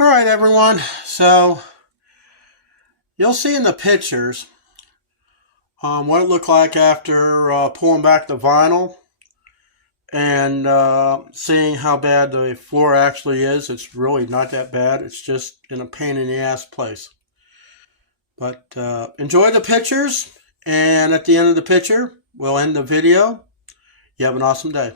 All right, everyone. So you'll see in the pictures what it looked like after pulling back the vinyl and seeing how bad the floor actually is. It's really not that bad. It's just in a pain in the ass place. But enjoy the pictures, and at the end of the picture, we'll end the video. You have an awesome day.